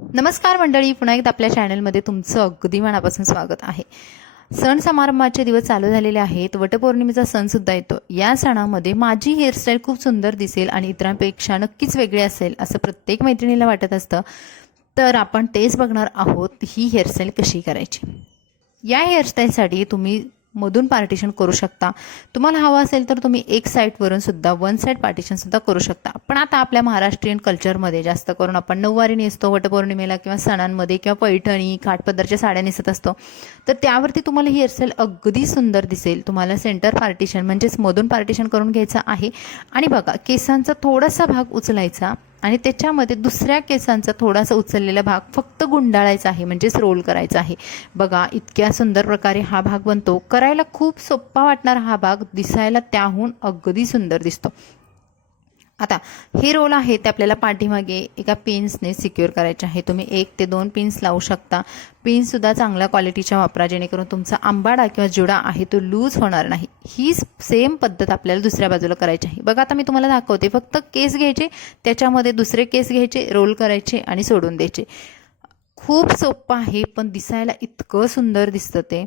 नमस्कार मंडळी पुन्हा एकदा आपल्या चॅनलमध्ये तुमचं अगदी मनापासून स्वागत आहे. सण समारंभाचे दिवस चालू झालेले आहेत वटपौर्णिमेचा सण सुद्धा येतो. या सणामध्ये माझी हेअरस्टाईल खूप सुंदर दिसेल आणि इतरांपेक्षा नक्कीच वेगळी असेल असं प्रत्येक मैत्रिणीला वाटत असतं. तर आपण तेच बघणार आहोत ही हेअरस्टाईल कशी करायची? या हेअरस्टाईलसाठी तुम्ही मधून पार्टिशन करू शकता. तुम्हाला हवं असेल तर तुम्ही एक साईडवरून सुद्धा वन साईड पार्टिशन सुद्धा करू शकता. पण आता आपल्या महाराष्ट्रीयन कल्चरमध्ये जास्त करून आपण नऊवारी नेसतो वटपौर्णिमेला किंवा सणांमध्ये किंवा पैठणी काठपदरच्या साड्या नेसत असतो. तर त्यावरती तुम्हाला ही हेअरस्टाईल अगदी सुंदर दिसेल. तुम्हाला सेंटर पार्टिशन म्हणजेच मधून पार्टिशन करून घ्यायचं आहे. आणि बघा केसांचा थोडासा भाग उचलायचा. आणि त्याच्यामध्ये दुसऱ्या केसांचा थोडासा उचललेला भाग फक्त गुंडाळायचा आहे म्हणजेच रोल करायचा आहे. बघा इतक्या सुंदर प्रकारे हा भाग बनतो. करायला खूप सोपा वाटणारा हा भाग दिसायला त्याहून अगदी सुंदर दिसतो. आता हे रोल आहे ते आपल्याला पाठीमागे एका पिन्सने सिक्युअर करायचे आहे. तुम्ही एक ते दोन पिन्स लावू शकता. पिन्ससुद्धा चांगल्या क्वालिटीच्या वापरा जेणेकरून तुमचा आंबाडा किंवा जुडा आहे तो लूज होणार नाही. ही सेम पद्धत आपल्याला दुसऱ्या बाजूला करायची आहे. बघा आता मी तुम्हाला दाखवते. फक्त केस घ्यायचे त्याच्यामध्ये दुसरे केस घ्यायचे रोल करायचे आणि सोडून द्यायचे. खूप सोपं आहे पण दिसायला इतकं सुंदर दिसतं ते.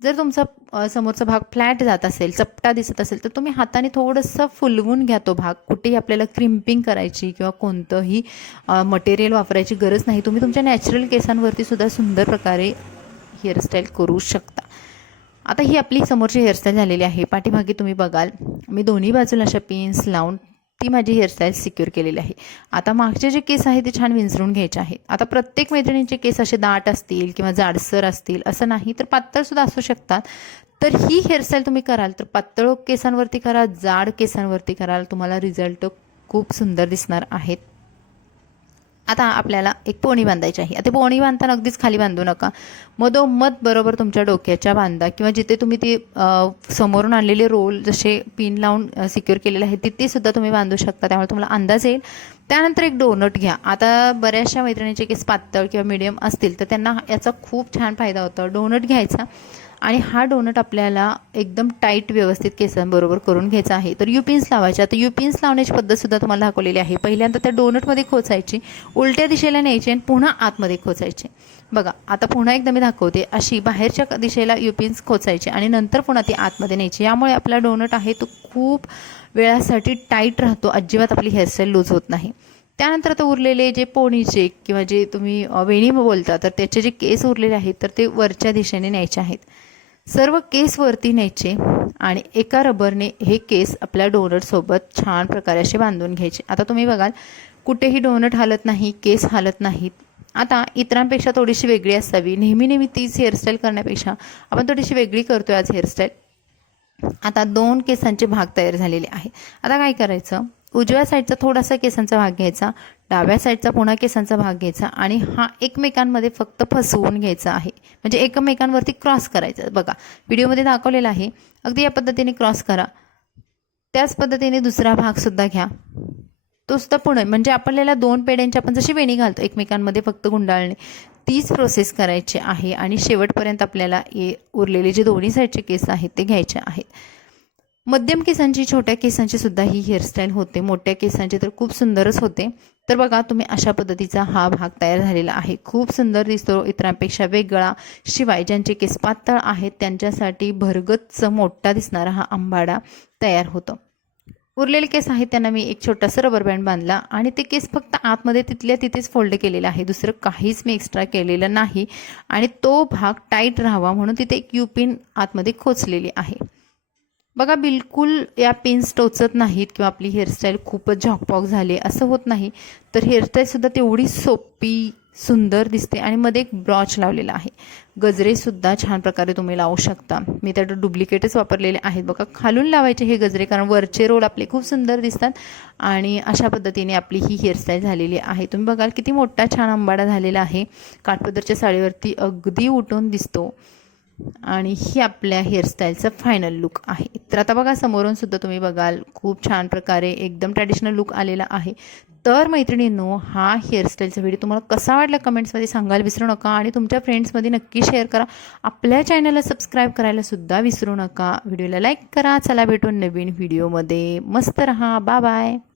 जर तुमचा समोरचा भाग फ्लॅट जात असेल चपटा दिसत असेल तर तुम्ही हाताने थोडंसं फुलवून घ्या तो भाग. कुठेही आपल्याला क्रिम्पिंग करायची किंवा कोणतंही मटेरियल वापरायची गरज नाही. तुम्ही तुमच्या नॅचरल केसांवरती सुद्धा सुंदर प्रकारे हेअरस्टाईल करू शकता. आता ही आपली समोरची हेअरस्टाईल झालेली आहे. पाठीमागे तुम्ही बघाल मी दोन्ही बाजूला अशा पिन्स लावून ती माझी हेअरस्टाईल सिक्युअर केलेली आहे. आता मागचे जे केस आहे ते छान विंचरून घ्यायचे आहेत. आता प्रत्येक मैत्रिणींचे केस असे दाट असतील किंवा जाडसर असतील असं नाही तर पातळसुद्धा असू शकतात. तर ही हेअरस्टाईल तुम्ही कराल तर पातळ केसांवरती करा जाड केसांवरती कराल तुम्हाला रिझल्ट खूप सुंदर दिसणार आहेत. आता आपल्याला एक पोणी बांधायची आहे. आता पोणी बांधताना अगदीच खाली बांधू नका. मधोमध बरोबर तुमच्या डोक्याच्या बांधा किंवा जिथे तुम्ही ती समोरून आणलेले रोल जसे पिन लावून सिक्युअर केलेले आहेत तिथे सुद्धा तुम्ही बांधू शकता. त्यामुळे तुम्हाला अंदाज येईल. त्यानंतर एक डोनट घ्या. आता बऱ्याचशा मैत्रिणीचे केस पातळ किंवा मिडियम असतील तर त्यांना याचा खूप छान फायदा होतो. डोनट घ्यायचा आणि हा डोनट आपल्याला एकदम टाईट व्यवस्थित केसांबरोबर करून घ्यायचा आहे. तर युपिन्स लावायच्या. तर युपिन्स लावण्याची पद्धतसुद्धा तुम्हाला दाखवलेली आहे. पहिल्यांदा त्या डोनटमध्ये खोचायची उलट्या दिशेला न्यायची आणि पुन्हा आतमध्ये खोचायचे. बघा आता पुन्हा एकदा मी दाखवते. अशी बाहेरच्या दिशेला युपिन्स खोचायचे आणि नंतर पुन्हा ती आतमध्ये न्यायची. यामुळे आपला डोनट आहे तो खूप वेळासाठी टाईट राहतो. अजिबात आपली हेअरस्टाईल लूज होत नाही. त्यानंतर आता उरलेले जे पोणीचे किंवा जे तुम्ही वेणी बोलता तर त्याचे जे केस उरलेले आहेत तर ते वरच्या दिशेने न्यायचे आहेत. सर्व केस वरती न्यायचे आणि एका रबरने हे केस आपल्या डोनटसोबत छान प्रकारे असे बांधून घ्यायचे. आता तुम्ही बघाल कुठेही डोनट हालत नाही केस हालत नाहीत. आता इतरांपेक्षा थोडीशी वेगळी असावी. नेहमी नेहमी तीच हेअरस्टाईल करण्यापेक्षा आपण थोडीशी वेगळी करतोय आज हेअरस्टाईल आता दोन केसांचे भाग तयार झालेले आहेत. आता काय करायचं? उजव्या साईडचा थोडासा केसांचा भाग घ्यायचा डाव्या साईडचा पुन्हा केसांचा भाग घ्यायचा आणि हा एकमेकांमध्ये फक्त फसवून घ्यायचा आहे. म्हणजे एकमेकांवरती क्रॉस करायचा. बघा व्हिडिओमध्ये दाखवलेला आहे. अगदी या पद्धतीने क्रॉस करा. त्याच पद्धतीने दुसरा भागसुद्धा घ्या. तो सुद्धा पुणे म्हणजे आपल्याला दोन पेड्यांची आपण जशी वेणी घालतो एकमेकांमध्ये फक्त गुंडाळणे. तीच प्रोसेस करायची आहे आणि शेवटपर्यंत आपल्याला ए उरलेले जे दोन्ही साईडचे केस आहेत ते घ्यायचे आहेत. मध्यम केसांची छोट्या केसांची सुद्धा ही हेअरस्टाईल होते. मोठ्या केसांची तर खूप सुंदरच होते. तर बघा तुम्ही अशा पद्धतीचा हा भाग तयार झालेला आहे. खूप सुंदर दिसतो इतरांपेक्षा वेगळा. शिवाय ज्यांचे केस पातळ आहेत त्यांच्यासाठी भरगतच मोठा दिसणारा हा आंबाडा तयार होतो. उरलेले केस आहेत त्यांना मी एक छोटासा रबर बँड बांधला आणि ते केस फक्त आतमध्ये तिथल्या तिथेच फोल्ड केलेलं आहे. दुसरं काहीच मी एक्स्ट्रा केलेलं नाही आणि तो भाग टाईट राहावा म्हणून तिथे एक युपिन आतमध्ये खोचलेली आहे. बघा बिलकुल या पिन्स टोचत नाहीत किंवा आपली हेअरस्टाईल खूपच झॉकपॉक झाली असं होत नाही. तर हेअरस्टाईलसुद्धा तेवढी सोपी सुंदर दिसते आणि मध्ये एक ब्रॉच लावलेला आहे. गजरेसुद्धा छान प्रकारे तुम्ही लावू शकता. मी त्यात डुप्लिकेटच वापरलेले आहेत. बघा खालून लावायचे हे गजरे कारण वरचे रोल आपले खूप सुंदर दिसतात आणि अशा पद्धतीने आपली ही हेअरस्टाईल झालेली आहे. तुम्ही बघाल किती मोठा छान आंबाडा झालेला आहे. काठपदरच्या साडीवरती अगदी उठून दिसतो. आणि ही आपल्या हेअरस्टाईलचं फायनल लुक आहे. तर आता बघा समोरून सुद्धा तुम्ही बघाल खूप छान प्रकारे एकदम ट्रॅडिशनल लुक आलेला आहे. तर मैत्रिणींनो हा हेअरस्टाईलचा व्हिडिओ तुम्हाला कसा वाटला कमेंट्समध्ये सांगायला विसरू नका आणि तुमच्या फ्रेंड्समध्ये नक्की शेअर करा. आपल्या चॅनलला सबस्क्राईब करायला सुद्धा विसरू नका. व्हिडिओला लाईक करा. चला भेटून नवीन व्हिडिओमध्ये मस्त रहा. बा बाय